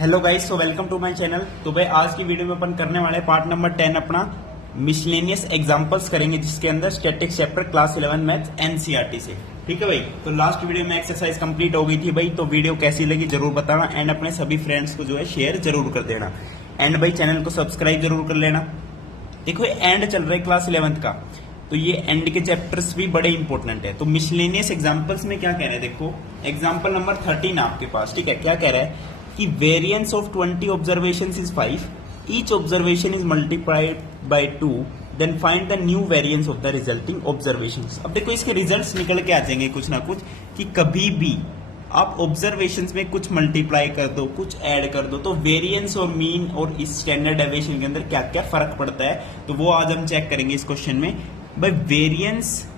Hello guys, so welcome to my channel. तो भाई आज की वीडियो में अपन करने वाले पार्ट नंबर 10 अपना मिसलेनियस एग्जांपल्स करेंगे, जिसके अंदर statics chapter class 11 maths NCERT से। ठीक है भाई, तो लास्ट वीडियो में एक्सरसाइज कंप्लीट हो गई थी भाई। तो वीडियो कैसी लगी जरूर बताना एंड अपने सभी फ्रेंड्स को जो है शेयर जरूर कर देना एंड भाई चैनल को सब्सक्राइब जरूर कर लेना। देखो एंड चल रहा है क्लास 11th का, तो ये एंड के चैप्टर्स भी बड़े इंपॉर्टेंट है। तो मिसलेनियस एग्जांपल्स में क्या कह रहे हैं, देखो एग्जांपल नंबर 13 आपके पास। ठीक है, क्या कह रहा है कि variance of 20 observations is 5, each observation is multiplied by 2, then find the new variance of the resulting observations. अब देखो इसके रिजल्ट्स निकल के आ जाएंगे कुछ ना कुछ, कि कभी भी आप ऑब्जर्वेशंस में कुछ मल्टीप्लाई कर दो, कुछ ऐड कर दो, तो वेरिएंस और मीन और इस स्टैंडर्ड डेविएशन के अंदर क्या क्या फर्क पड़ता है, तो वो आज हम चेक करेंगे इस क्वेश्चन में। भाई वेरिएंस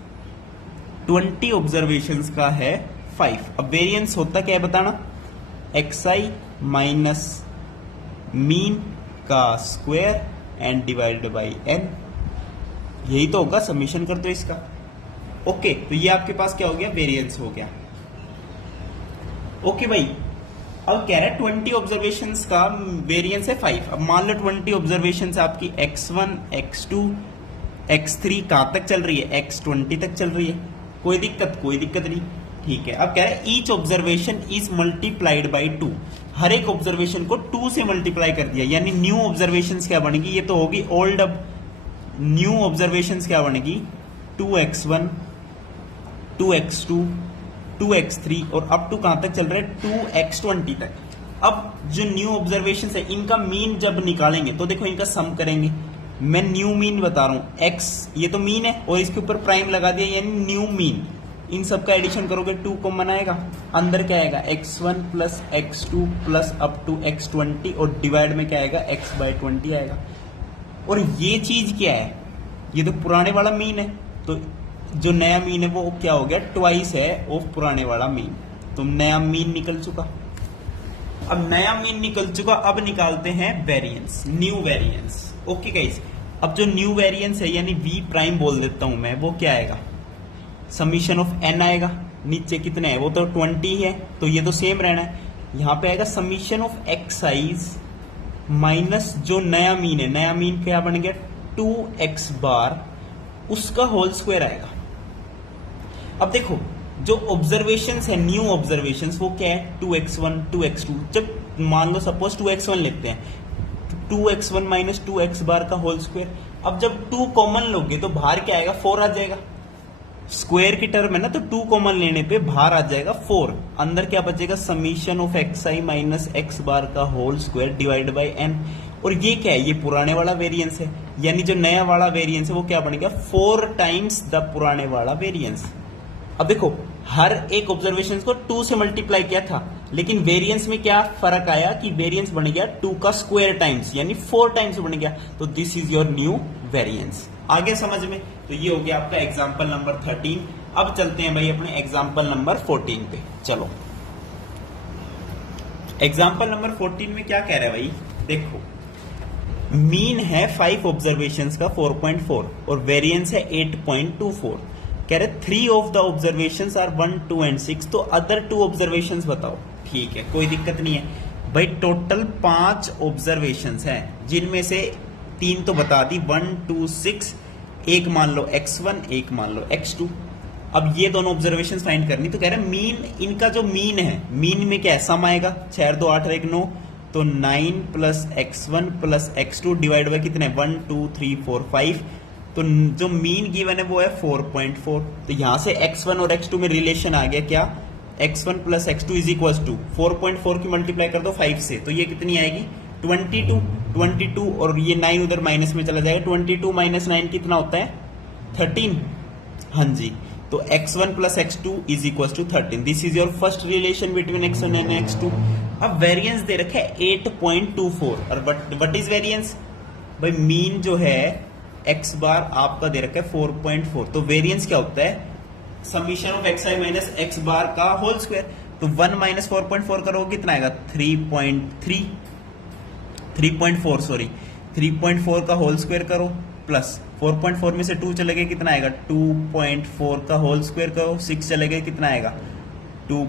20 ऑब्जर्वेशंस का है 5। अब वेरिएंस होता क्या है बताना, एक्सआई माइनस मीन का square and divided by n, यही तो होगा। समीशन कर दो इसका। ओके, तो ये आपके पास क्या हो गया, वेरिएंस हो गया। ओके भाई, अब कह रहा है 20 ऑब्जर्वेशंस का वेरिएंस है 5। अब मान लो 20 ऑब्जर्वेशंस आपकी x1 x2 x3 कहां तक चल रही है, x20 तक चल रही है। कोई दिक्कत नहीं। ठीक है, अब कह रहा है each observation is multiplied by 2, हर एक ऑब्जर्वेशन को 2 से मल्टीप्लाई कर दिया, यानी न्यू ऑब्जर्वेशंस क्या बनेगी, ये तो होगी ओल्ड। अब न्यू ऑब्जर्वेशंस क्या बनेगी, 2x1 2x2 2x3 और अप टू कहां तक चल रहा है, 2x20 तक। अब जो न्यू ऑब्जर्वेशंस है इनका मीन जब निकालेंगे तो देखो इनका सम करेंगे। मैं न्यू मीन बता रहा हूं, x ये तो मीन है और इसके ऊपर प्राइम लगा दिया, यानी न्यू मीन। इन सब का एडिशन करोगे 2 कॉमन आएगा, अंदर क्या आएगा x1 plus x2 plus up to x20 और डिवाइड में क्या आएगा, x/20 आएगा। और ये चीज क्या है, ये तो पुराने वाला मीन है, तो जो नया मीन है वो क्या हो गया, ट्वाइस है ऑफ पुराने वाला मीन। तो नया मीन निकल चुका। अब नया मीन निकल चुका, अब निकालते हैं variance, new variance. Okay guys, अब जो न्यू वेरिएंस है यानी v प्राइम बोल देता हूं मैं, वो क्या आएगा, समीशन ऑफ n आएगा। नीचे कितने है, वो तो 20 है, तो ये तो सेम रहना है। यहां पे आएगा समीशन ऑफ एक्साइज माइनस जो नया मीन है, नया मीन क्या बन गया 2x बार, उसका होल स्क्वायर आएगा। अब देखो जो ऑब्जर्वेशंस है, न्यू ऑब्जर्वेशंस, वो क्या है 2x1 2x2। जब मान लो सपोज 2x1 लेते हैं, तो 2x1 माइनस 2x बार का होल स्क्वायर। अब जब 2 कॉमन लोगे तो बाहर क्या आएगा, 4 आ जाएगा। स्क्वायर की टर्म है ना, तो 2 कॉमन लेने पे बाहर आ जाएगा 4। अंदर क्या बचेगा, summation of X I minus X bar का whole square divide by N. और ये क्या है, ये पुराने वाला वेरिएंस है, यानी जो नया वाला वेरिएंस है वो क्या बनेगा, 4 टाइम्स द पुराने वाला वेरिएंस। अब देखो हर एक ऑब्जर्वेशन को 2 से मल्टीप्लाई किया था, लेकिन वेरिएंस में क्या फर्क आया कि वेरिएंस बन गया 2 का स्क्वायर टाइम्स, यानी 4 टाइम्स बन गया। तो this is your new variance. आगे समझ में, तो ये हो गया आपका एग्जाम्पल नंबर 13। अब चलते हैं भाई अपने एग्जाम्पल नंबर 14 पे। चलो एग्जाम्पल नंबर 14 में क्या कह रहा है भाई, देखो मीन है 5 ऑब्जर्वेशंस का 4.4 और वेरिएंस है 8.24। कह रहे 3 of the observations are 1 2 and 6, तो अदर 2 ऑब्जर्वेशंस बताओ। ठीक है, कोई दिक्कत नहीं है भाई। टोटल 5 ऑब्जर्वेशंस हैं, जिनमें से 3 तो बता दी, 1 2 6, एक मान लो x1 एक मान लो x2। अब ये दोनों ऑब्जर्वेशंस फाइंड करनी, तो कह रहे मीन, इनका जो मीन है, मीन में क्या है, सम आएगा 6 2 8 1 9, तो 9 plus x1 plus x2 divide by कितने 1 2 3 4 5। तो जो मीन गिवन है वो है 4.4। तो यहां से x1 और x2 में रिलेशन आ गया क्या, x1 plus x2 is equal to 4.4 की मल्टीप्लाई कर दो 5 से, तो ये कितनी आएगी 22 और ये 9 उधर माइनस में चला जाएगा। 22 माइनस 9 कितना होता है 13। हाँ जी, तो x1 plus x2 is equal to 13। This is your first relation between x1 and x2। अब वेरिएंस दे रखा है 8.24 और व्हाट इज वेरिएंस, भाई मीन जो है x बार आपका दे रखा है 4.4, तो वेरिएंस क्या होता है, summation of X I minus X bar का होल स्क्वायर। तो 1 माइनस 4.4 करोगे कितना आएगा 3.4 का होल स्क्वायर करो, प्लस 4.4 में से 2 चले गए कितना आएगा 2.4 का होल स्क्वायर करो, 6 चले गए कितना आएगा 2.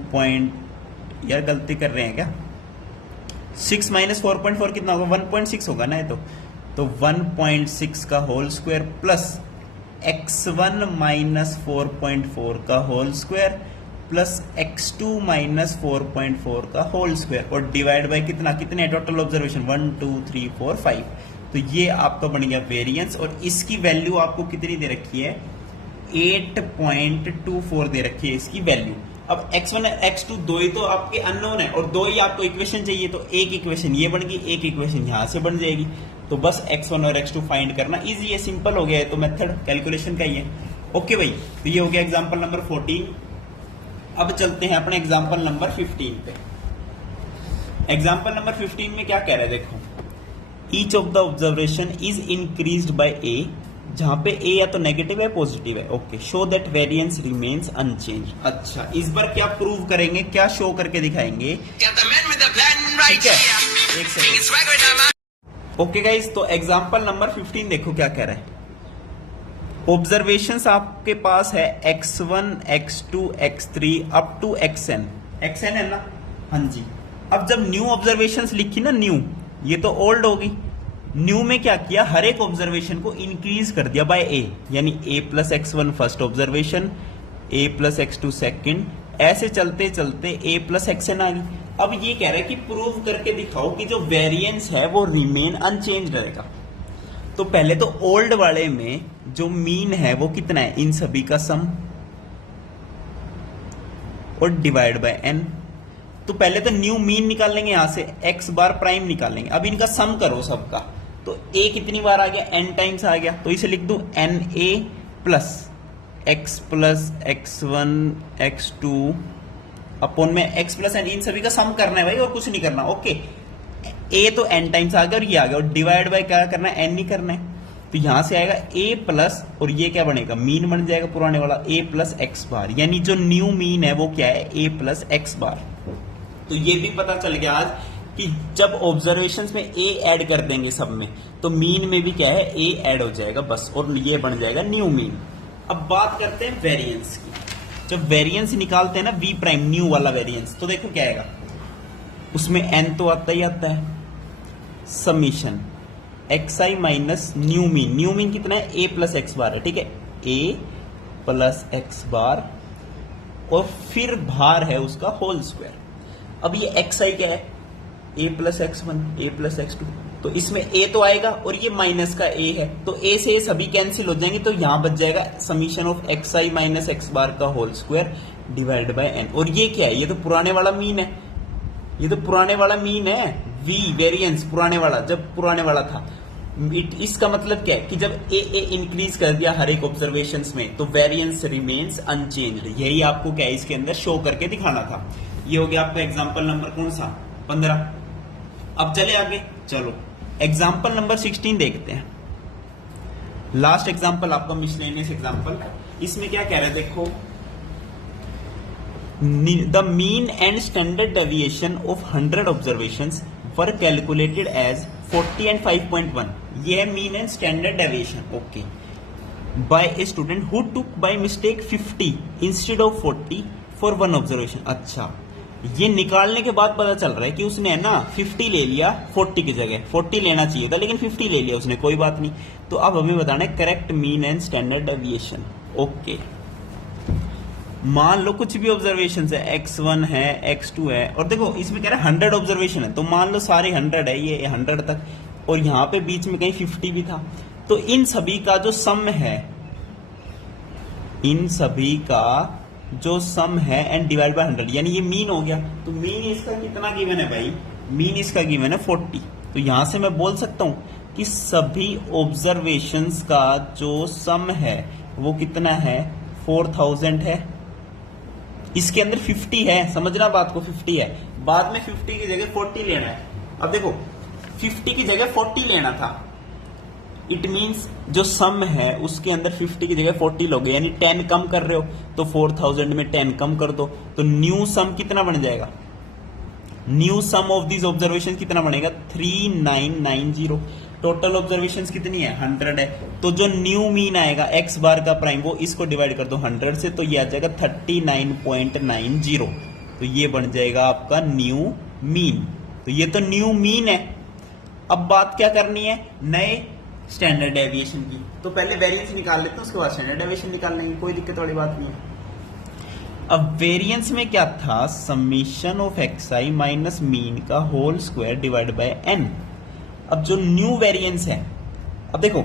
यार गलती कर रहे हैं क्या, 6 माइनस 4.4 कितना होगा, 1.6 होगा ना ये तो 1.6 का whole square plus x1 minus 4.4 का whole square plus x2 minus 4.4 का होल स्क्वायर और डिवाइड बाय कितना, कितने टोटल ऑब्जर्वेशन 1 2 3 4 5। तो ये आपका बन गया वेरिएंस और इसकी वैल्यू आपको कितनी दे रखी है, 8.24 दे रखी है इसकी वैल्यू। अब x1 और x2 दो ही तो आपके अननोन है और दो ही आपको इक्वेशन चाहिए, तो एक इक्वेशन ये बन गई, एक इक्वेशन यहां से बन जाएगी। तो बस x1 और x2 फाइंड करना इजी है, सिंपल हो गया है, तो मेथड कैलकुलेशन का ही है। ओके भाई, तो ये हो गया एग्जांपल नंबर 14। अब चलते हैं अपने एग्जांपल नंबर 15 पे। एग्जांपल नंबर 15 में क्या कह रहा है, देखो each of the observation is increased by a, जहां पे ए या तो नेगेटिव है पॉजिटिव है। Okay, show that variance remains unchange. अच्छा, इस बार क्या प्रूव करेंगे, क्या शो करके दिखाएंगे, ठीक है, एक सेकंड। ओके गाइस, तो एग्जांपल नंबर 15 देखो क्या कह रहा है। ऑब्जर्वेशंस आपके पास है x1 x2 x3 up to xn है ना, हाँ जी। अब जब न्यू ऑब्जर्वेशंस लिखी ना, न्यू, ये तो ओल्ड होगी, न्यू में क्या किया, हर एक ऑब्जर्वेशन को इंक्रीज कर दिया बाय ए, यानी a plus x1 first observation, a plus x2 second, ऐसे चलते चलते a प्लस xn आ गई। अब ये कह रहा है कि प्रूव करके दिखाओ कि जो वेरिएंस है वो रिमेन अनचेंज रहेगा। तो पहले तो ओल्ड वाले में जो मीन है वो कितना है, इन सभी का सम और डिवाइड बाय n। तो पहले तो न्यू मीन निकाल लेंगे, यहां से x बार प्राइम निकालेंगे। अब इनका सम करो सबका, तो a कितनी बार आ गया, n टाइम्स आ गया, तो इसे लिख दू na plus x1 x2 upon में x प्लस n, इन सभी का सम करना है भाई और कुछ नहीं करना। ओके, a तो n टाइम्स आ गया और ये आ गया, और डिवाइड बाय क्या करना है, n नहीं करना है। तो यहां से आएगा a प्लस, और ये क्या बनेगा, मीन बन जाएगा पुराने वाला a प्लस x बार, यानी जो न्यू मीन है वो क्या है, a प्लस x बार। तो ये भी पता चल गया आज कि जब ऑब्जर्वेशंस में a ऐड कर देंगे सब में, तो मीन में भी क्या है, a ऐड हो जाएगा बस, और ये बन जाएगा न्यू मीन। अब बात करते हैं वेरिएंस की। जब वेरिएंस निकालते हैं ना, v प्राइम न्यू वाला वेरिएंस, तो देखो क्या आएगा, उसमें n तो आता ही आता है, summation xi minus new mean. New mean कितना है, a प्लस एक्स बार है, ठीक है, a प्लस एक्स बार, और फिर भार है उसका होल स्क्वायर। अब ये xi क्या है, a plus x1 a plus x2, तो इसमें a तो आएगा और ये माइनस का a है, तो a से सभी कैंसिल हो जाएंगे, तो यहां बच जाएगा summation of xi minus X bar का whole square divide by n। और ये क्या है, ये तो पुराने वाला मीन है, ये तो पुराने वाला मीन है, v वेरिएंस पुराने वाला, जब पुराने वाला था। इसका मतलब क्या है कि जब a इंक्रीज कर दिया हर एक ऑब्जर्वेशंस में, तो वेरिएंस रिमेन्स अनचेंज्ड। यही आपको क्या है इसके अंदर शो करके दिखाना था। ये हो गया आपका एग्जांपल नंबर कौन सा, 15। अब चले आगे, चलो एग्जांपल नंबर 16 देखते हैं। लास्ट एग्जांपल आपका मिसलेनियस एग्जांपल। इसमें क्या कह रहे हैं, देखो the mean and standard deviation of 100 observations were calculated as 40 and 5.1। ये है mean and standard deviation. Okay, by a student who took by mistake 50 instead of 40 for one observation. अच्छा, ये निकालने के बाद पता चल रहा है कि उसने है ना 50 ले लिया, 40 की जगह 40 लेना चाहिए था, लेकिन 50 ले लिया उसने, कोई बात नहीं। तो अब हमें बताना है correct mean and standard deviation. Okay, मान लो कुछ भी ऑब्जर्वेशन है, x1 है x2 है, और देखो इसमें कह रहा है 100 ऑब्जर्वेशन है, तो मान लो सारे 100 है, ये 100 तक, और यहां पे बीच में कहीं 50 भी था। तो इन सभी का जो सम है, इन सभी का जो सम है एंड डिवाइड बाय 100, यानी ये मीन हो गया। तो मीन इसका कितना गिवन है भाई, मीन इसका गिवन है 40। तो यहां से मैं बोल सकता हूं कि सभी ऑब्जर्वेशंस का जो सम है वो कितना है, 4000 है। इसके अंदर 50 है, समझना बात को, 50 है, बाद में 50 की जगह 40 लेना है। अब देखो 50 की जगह 40 लेना था, इट मींस जो सम है उसके अंदर 50 की जगह 40 लोगे, यानी 10 कम कर रहे हो, तो 4000 में 10 कम कर दो, तो न्यू सम कितना बन जाएगा, new sum of this observation कितना बनेगा, 3990। टोटल ऑब्जर्वेशन कितनी है, 100 है। तो जो न्यू मीन आएगा एक्स बार का प्राइम, वो इसको डिवाइड कर दो 100 से, तो ये आ जाएगा 39.90। तो ये बन जाएगा आपका न्यू मीन। तो ये तो न्यू मीन है। अब बात क्या करनी है, नए स्टैंडर्ड डेविएशन की। तो पहले वेरिएंस निकाल लेते हैं, उसके बाद स्टैंडर्ड डेविएशन निकाल लेंगे, कोई दिक्कत वाली बात नहीं है। अब वेरिएंस में क्या था, summation of xi minus mean का whole square divide by n। अब जो न्यू वेरिएंस है, अब देखो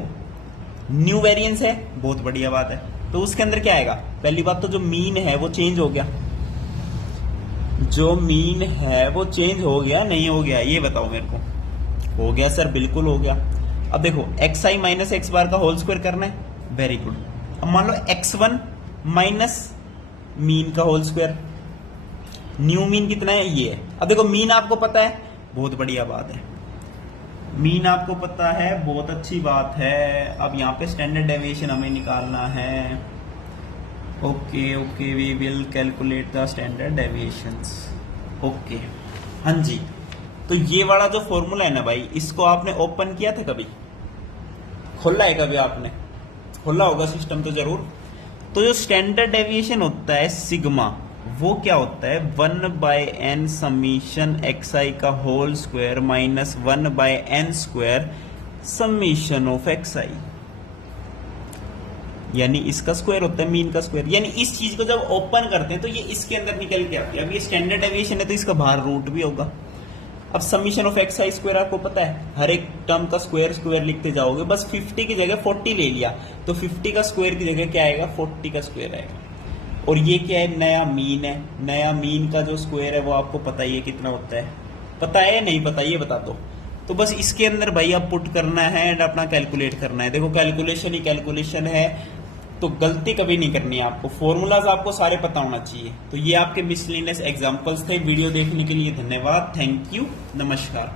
न्यू वेरिएंस है, बहुत बढ़िया बात है। तो उसके अंदर क्या आएगा, पहली बात तो जो मीन है वो चेंज हो गया, जो मीन है वो चेंज हो गया नहीं हो गया, ये बताओ मेरे को। हो गया सर, बिल्कुल हो गया। अब देखो xi माइनस एक्स बार का होल स्क्वायर करना है, वेरी गुड। अब मान लो x1 माइनस मीन का होल स्क्वायर, न्यू मीन कितना है, ये है। अब देखो मीन आपको पता है, बहुत बढ़िया बात है, मीन आपको पता है, बहुत अच्छी बात है। अब यहाँ पे स्टैंडर्ड डेविएशन हमें निकालना है। Okay okay, we will calculate the standard deviations. Okay, हाँ जी। तो ये वाला जो फॉर्मूला है ना भाई, इसको आपने ओपन किया था कभी, खोला है कभी आपने, खोला होगा सिस्टम तो जरूर। तो जो स्टैंडर्ड डेविएशन होता है सिग्मा, वो क्या होता है, 1/n समीशन xi का whole square minus 1/n square summation of xi, यानी इसका स्क्वायर होता है मीन का स्क्वायर। यानी इस चीज को जब ओपन करते हैं तो ये इसके अंदर निकल के आती है। अब ये स्टैंडर्ड डेविएशन है तो इसका बाहर रूट भी होगा। अब समीशन ऑफ xi स्क्वायर आपको पता है, हर एक टर्म का स्क्वायर स्क्वायर लिखते जाओगे, बस 50 की जगह 40 ले लिया तो 50 का स्क्वायर की जगह क्या आएगा, 40 का स्क्वायर आएगा। और ये क्या है, नया मीन है। नया मीन का जो स्क्वायर है वो आपको पता ही है कितना होता है, पता है या नहीं पता, ये बता दो। तो बस इसके अंदर भाई आप पुट करना है एंड अपना कैलकुलेट करना है। देखो कैलकुलेशन ही कैलकुलेशन है, तो गलती कभी नहीं करनी है आपको। फॉर्मूलाज आपको सारे पता होना चाहिए। तो ये आपके मिसलेनियस एग्जांपल्स थे। वीडियो देखने के लिए धन्यवाद, थैंक यू, नमस्कार।